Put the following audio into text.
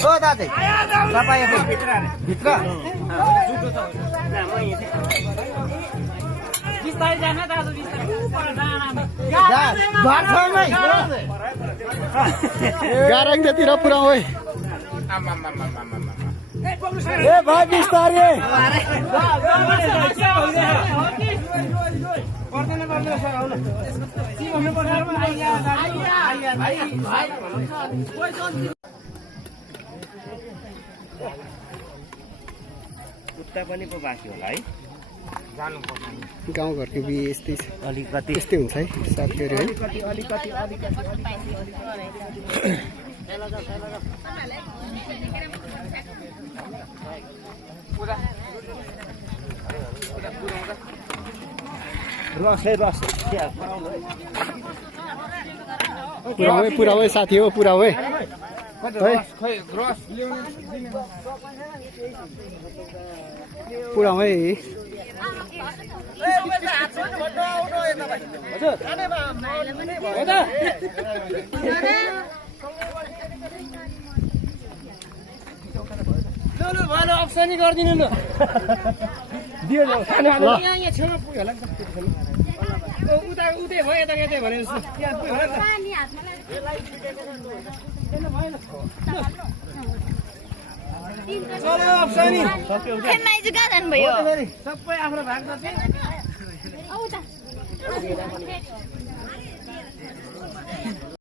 ओ दाजु तपाईँ भित्र बिस्तारै जान दाजु बिस्तारै गारङ त्यतिर पुऱ्याउ है ए भाइ बिस्तारै कुत्ता पनि पो बाँकी होला है गाउँघरको बिहे यस्तै छ अलिकति यस्तै हुन्छ है साथीहरू है पुऱ्याउ है साथी हो पुऱ्याउ है पुऱ्याउ है अप्सनी गरिदिनु न यहाँ छेउमा पुग्यो होला उता उतै भयो यता यतै भने जानुभयो सबै आफ्नो भाग